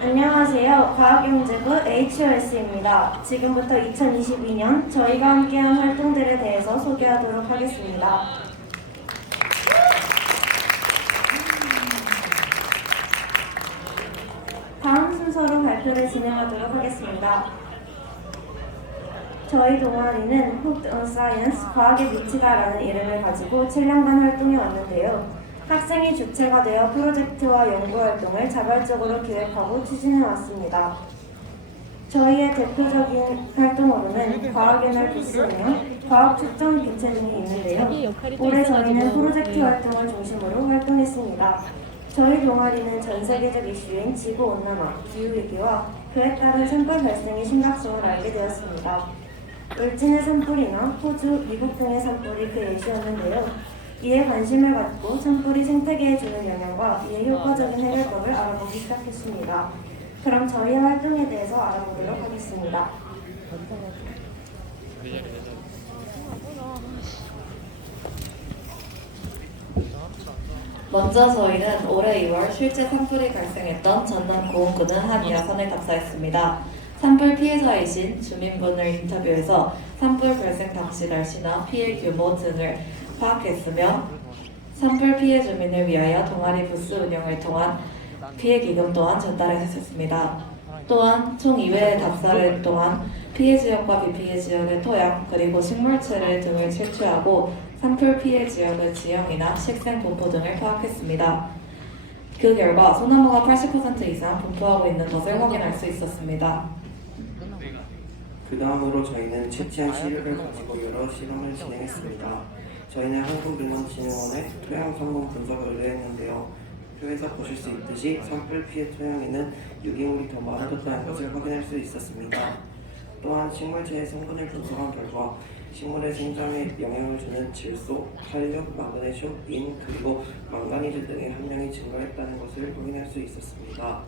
안녕하세요. 과학경제부 HOS입니다. 지금부터 2022년 저희가 함께한 활동들에 대해서 소개하도록 하겠습니다. 다음 순서로 발표를 진행하도록 하겠습니다. 저희 동아리는 Hooked on Science, 과학에 미치다라는 이름을 가지고 7년간 활동해 왔는데요. 학생이 주체가 되어 프로젝트와 연구활동을 자발적으로 기획하고 추진해 왔습니다. 저희의 대표적인 활동으로는 과학의 날 부스 운영, 과학 측정 개최 등이 있는데요. 올해 저희는 프로젝트 활동을 중심으로 활동했습니다. 저희 동아리는 전 세계적 이슈인 지구온난화, 기후위기와 그에 따른 산불 발생의 심각성을 알게 되었습니다. 울진의 산불이나 호주, 미국 등의 산불이 그 예시였는데요. 이에 관심을 갖고 산불이 생태계에 주는 영향과 이에 효과적인 해결법을 알아보기 시작했습니다. 그럼 저희의 활동에 대해서 알아보도록 하겠습니다. 먼저 저희는 올해 2월 실제 산불이 발생했던 전남 고흥군은 한 야산을 답사했습니다. 산불 피해자이신 주민분을 인터뷰해서 산불 발생 당시 날씨나 피해 규모 등을 파악했으며 산불 피해 주민을 위하여 동아리 부스 운영을 통한 피해 기금 또한 전달했었습니다. 또한 총 2회의 답사를 통한 피해 지역과 비피해 지역의 토양 그리고 식물체를 등을 채취하고 산불 피해 지역의 지형이나 식생 분포 등을 파악했습니다. 그 결과 소나무가 80% 이상 분포하고 있는 것을 확인할 수 있었습니다. 그 다음으로 저희는 채취한 시료를 가지고 여러 실험을 진행했습니다. 저희는 한국인원진흥원의 토양 성분 분석을 의뢰했는데요. 표에서 보실 수 있듯이 산불 피해 토양에는 유기물이 더 많아졌다는 것을 확인할 수 있었습니다. 또한 식물체의 성분을 분석한 결과 식물의 생장에 영향을 주는 질소, 칼륨, 마그네슘, 인, 그리고 망가니즈 등의 함량이 증가했다는 것을 확인할 수 있었습니다.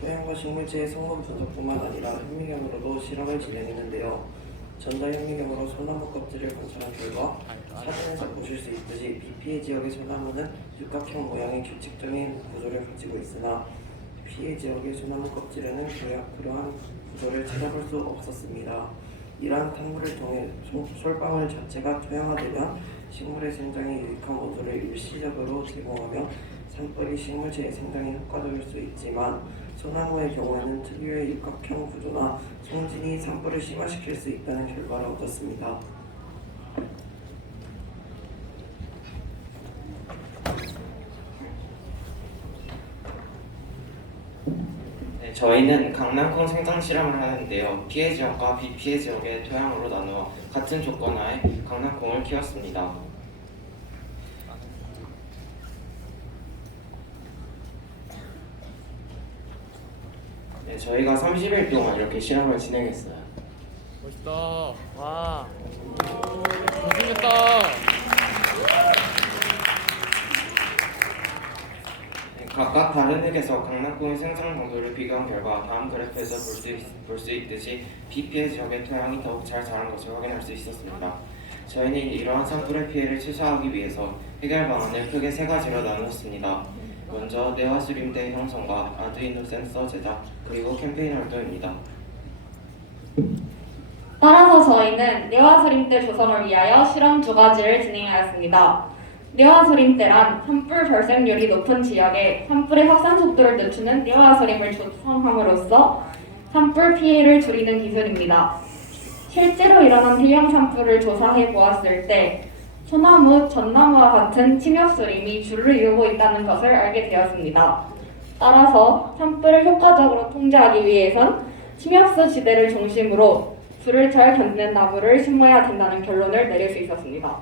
토양과 식물체의 성분 분석뿐만 아니라 현미경으로도 실험을 진행했는데요. 전자현미경으로 소나무 껍질을 관찰한 결과 사진에서 보실 수 있듯이 비피해 지역의 소나무는 육각형 모양의 규칙적인 구조를 가지고 있으나 피해 지역의 소나무 껍질에는 그러한 구조를 찾아볼 수 없었습니다. 이러한 탐구를 통해 솔방울 자체가 토양화되면 식물의 생장에 유익한 원소를 일시적으로 제공하며 산불이 식물체의 생장에 효과적일 수 있지만 소나무의 경우에는 특유의 육각형 구조나 송진이 산불을 심화시킬 수 있다는 결과를 얻었습니다. 저희는 강낭콩 생장 실험을 하는데요. 피해 지역과 비피해 지역의 토양으로 나누어 같은 조건 하에 강낭콩을 키웠습니다. 저희가 30일 동안 이렇게 실험을 진행했어요. 멋있다. 와. 잘생겼다. 각각 다른 흙에서 강낭콩의 생장 정도를 비교한 결과 다음 그래프에서 볼 수 있듯이 비피해 지역의 토양이 더욱 잘 자란 것을 확인할 수 있었습니다. 저희는 이러한 산불의 피해를 최소화하기 위해서 해결 방안을 크게 세 가지로 나누었습니다. 먼저 내화수림대 형성과 아두이노 센서 제작, 그리고 캠페인 활동입니다. 따라서 저희는 뇌화수림대 조성을 위하여 실험 2가지를 진행하였습니다. 뇌화수림대란 산불 발생률이 높은 지역에 산불의 확산 속도를 늦추는 뇌화수림을 조성함으로써 산불 피해를 줄이는 기술입니다. 실제로 일어난 대형 산불을 조사해 보았을 때 소나무, 전나무와 같은 침엽수림이 줄을 이루고 있다는 것을 알게 되었습니다. 따라서 산불을 효과적으로 통제하기 위해선 침엽수 지대를 중심으로 불을 잘 견디는 나무를 심어야 된다는 결론을 내릴 수 있었습니다.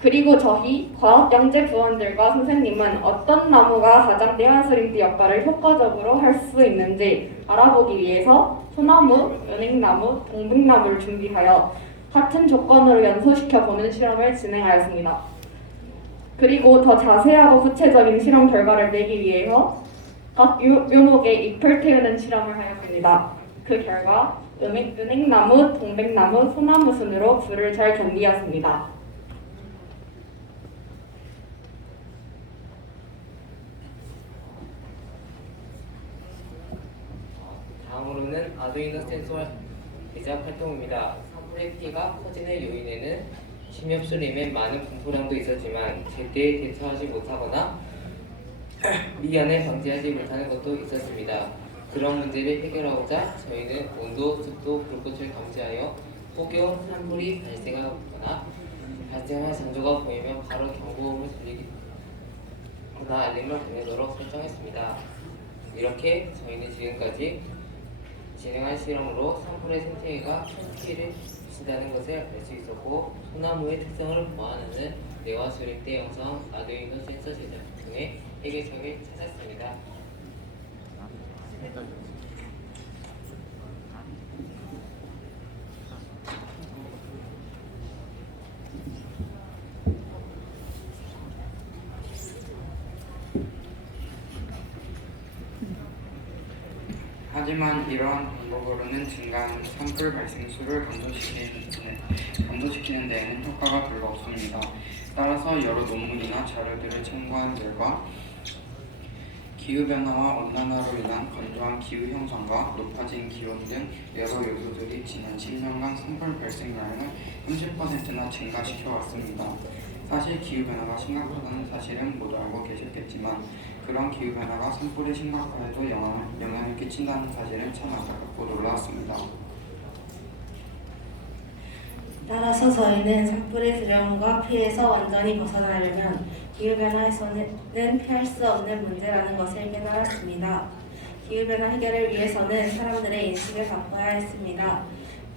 그리고 저희 과학경제 부원들과 선생님은 어떤 나무가 가장 내화수림대 역할을 효과적으로 할 수 있는지 알아보기 위해서 소나무, 연행나무, 동백나무를 준비하여 같은 조건으로 연소시켜 보는 실험을 진행하였습니다. 그리고 더 자세하고 구체적인 실험 결과를 내기 위해서 각 묘목에 잎을 태우는 실험을 하였습니다. 그 결과 은행나무, 동백나무, 소나무 순으로 불을 잘 견디었습니다. 다음으로는 아두이노 센서 제작 활동입니다. 산불의 피가 커지는 요인에는 심엽수림의 많은 분포량도 있었지만 제때 대처하지 못하거나 미연에 방지하지 못하는 것도 있었습니다. 그런 문제를 해결하고자 저희는 온도, 습도, 불꽃을 감지하여 혹여 산불이 발생하거나 발생할 징조가 보이면 바로 경보음을 들리거나 알림을 보내도록 설정했습니다. 이렇게 저희는 지금까지 진행한 실험으로 산불의 생태계가 큰 피해를 준다는 것을 알 수 있었고, 소나무의 특성을 보완하는 내화 수립대 영상 아두이노 센서 제작 등의 해결책을 찾았습니다. 하지만 이러한 방법으로는 증가하는 산불 발생 수를 감소시키는 데에는 효과가 별로 없습니다. 따라서 여러 논문이나 자료들을 참고한 결과 기후변화와 온난화로 인한 건조한 기후 현상과 높아진 기온 등 여러 요소들이 지난 10년간 산불 발생량을 30%나 증가시켜 왔습니다. 사실 기후변화가 심각하다는 사실은 모두 알고 계셨겠지만 그런 기후변화가 산불의 심각화에도 영향을 끼친다는 사실은 참 안타깝고 놀라웠습니다. 따라서 저희는 산불의 두려움과 피해에서 완전히 벗어나려면 기후변화에서는 피할 수 없는 문제라는 것을 깨달았습니다. 기후변화 해결을 위해서는 사람들의 인식을 바꿔야 했습니다.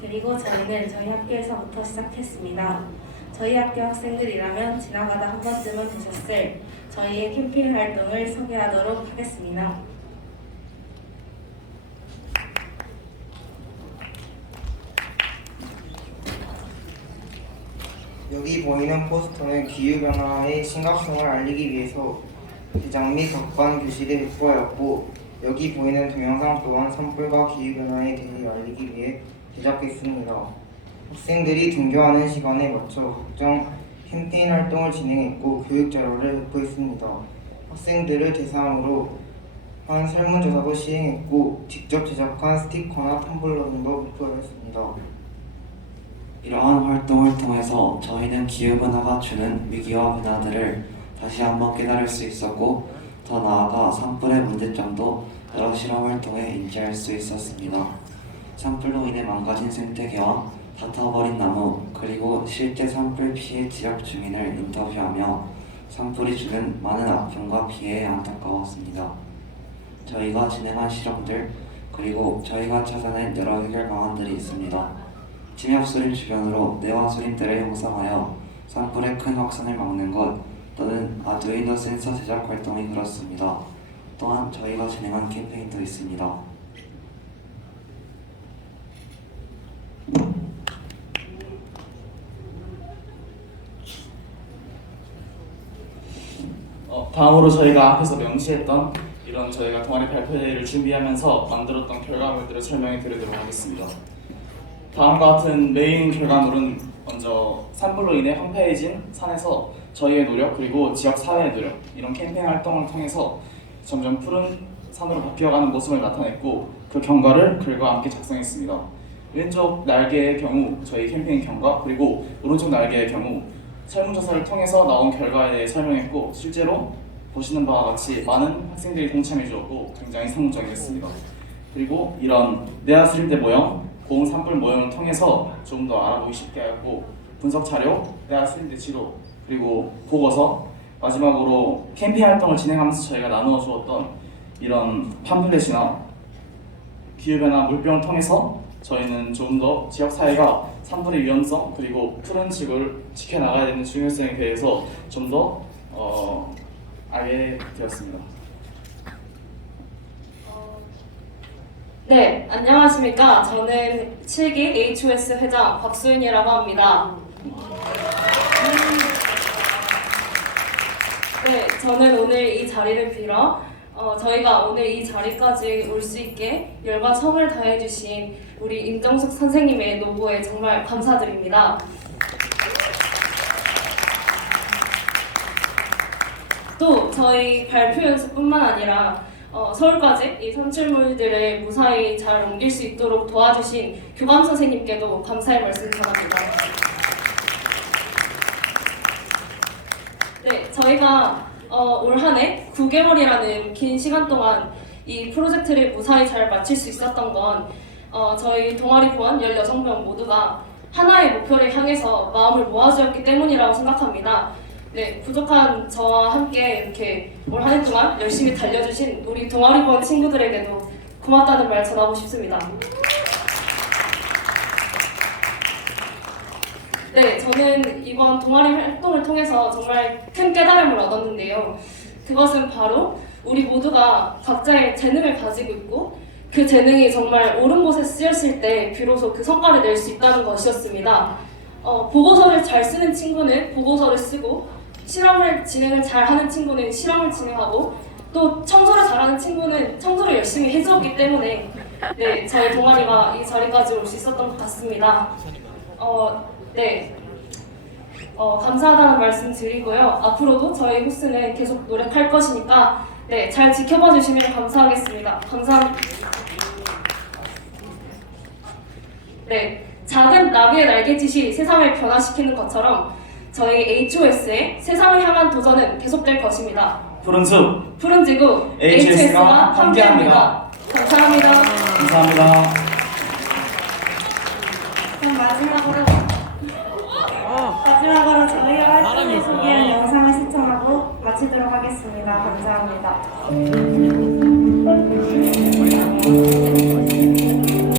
그리고 저희는 저희 학교에서부터 시작했습니다. 저희 학교 학생들이라면 지나가다 한 번쯤은 보셨을 저희의 캠페인 활동을 소개하도록 하겠습니다. 여기 보이는 포스터는 기후변화의 심각성을 알리기 위해서 대장 및 각관 교실에 배포하였고, 여기 보이는 동영상 또한 산불과 기후변화에 대해 알리기 위해 제작했습니다. 학생들이 등교하는 시간에 맞춰 각종 캠페인 활동을 진행했고 교육 자료를 배포했습니다. 학생들을 대상으로 한 설문조사도 시행했고 직접 제작한 스티커나 텀블러 등도 배포하였습니다. 이러한 활동을 통해서 저희는 기후변화가 주는 위기와 변화들을 다시 한번 깨달을 수 있었고, 더 나아가 산불의 문제점도 여러 실험을 통해 인지할 수 있었습니다. 산불로 인해 망가진 생태계와 다 타버린 나무, 그리고 실제 산불 피해 지역 주민을 인터뷰하며 산불이 주는 많은 아픔과 피해에 안타까웠습니다. 저희가 진행한 실험들, 그리고 저희가 찾아낸 여러 해결 방안들이 있습니다. 침엽수림 주변으로 내화수림대를 형성하여 산불의 큰 확산을 막는 것, 또는 아두이노 센서 제작 활동이 그렇습니다. 또한 저희가 진행한 캠페인도 있습니다. 다음으로 저희가 앞에서 명시했던 이런 저희가 동아리 발표회를 준비하면서 만들었던 결과물들을 설명해 드리도록 하겠습니다. 다음과 같은 메인 결과물은 먼저 산불로 인해 황폐해진 산에서 저희의 노력, 그리고 지역 사회의 노력, 이런 캠페인 활동을 통해서 점점 푸른 산으로 바뀌어가는 모습을 나타냈고, 그 경과를 글과 함께 작성했습니다. 왼쪽 날개의 경우 저희 캠페인 경과, 그리고 오른쪽 날개의 경우 설문조사를 통해서 나온 결과에 대해 설명했고, 실제로 보시는 바와 같이 많은 학생들이 동참해 주었고 굉장히 성공적이었습니다. 그리고 이런 내화수림대 모형, 고흥 산불 모형을 통해서 좀 더 알아보기 쉽게 하였고, 분석 자료, 내화수림대 지도, 그리고 보고서, 마지막으로 캠페인 활동을 진행하면서 저희가 나누어 주었던 이런 팜플렛이나 기후변화 물병을 통해서 저희는 좀 더 지역사회가 산불의 위험성, 그리고 푸른 지구를 지켜나가야 되는 중요성에 대해서 좀 더 알게 되었습니다. 네, 안녕하십니까. 저는 7기 HOS 회장 박수인이라고 합니다. 네, 저는 오늘 이 자리를 빌어 저희가 오늘 이 자리까지 올 수 있게 열과 성을 다해주신 우리 임정숙 선생님의 노고에 정말 감사드립니다. 또 저희 발표 연습뿐만 아니라 서울까지 이 선출물들을 무사히 잘 옮길 수 있도록 도와주신 교감 선생님께도 감사의 말씀 전합니다. 네, 저희가 올 한 해 9개월이라는 긴 시간 동안 이 프로젝트를 무사히 잘 마칠 수 있었던 건 저희 동아리 부원 16명 모두가 하나의 목표를 향해서 마음을 모아주었기 때문이라고 생각합니다. 네, 부족한 저와 함께 이렇게 올 한 해 동안 열심히 달려주신 우리 동아리 부원 친구들에게도 고맙다는 말 전하고 싶습니다. 네, 저는 이번 동아리 활동을 통해서 정말 큰 깨달음을 얻었는데요. 그것은 바로 우리 모두가 각자의 재능을 가지고 있고 그 재능이 정말 옳은 곳에 쓰였을 때 비로소 그 성과를 낼 수 있다는 것이었습니다. 보고서를 잘 쓰는 친구는 보고서를 쓰고 실험을 진행을 잘하는 친구는 실험을 진행하고 또 청소를 잘하는 친구는 청소를 열심히 해주었기 때문에 네, 저희 동아리가 이 자리까지 올 수 있었던 것 같습니다. 네, 감사하다는 말씀 드리고요. 앞으로도 저희 호스는 계속 노력할 것이니까 네, 잘 지켜봐 주시면 감사하겠습니다. 감사합니다. 네, 작은 나비의 날갯짓이 세상을 변화시키는 것처럼 저희 HOS의 세상을 향한 도전은 계속될 것입니다. 푸른 숲 푸른 지구 HOS가 함께합니다. 감사합니다. 감사합니다. 그럼 마지막으로 저희가 활동을 소개한 영상을 시청하고 마치도록 하겠습니다. 감사합니다.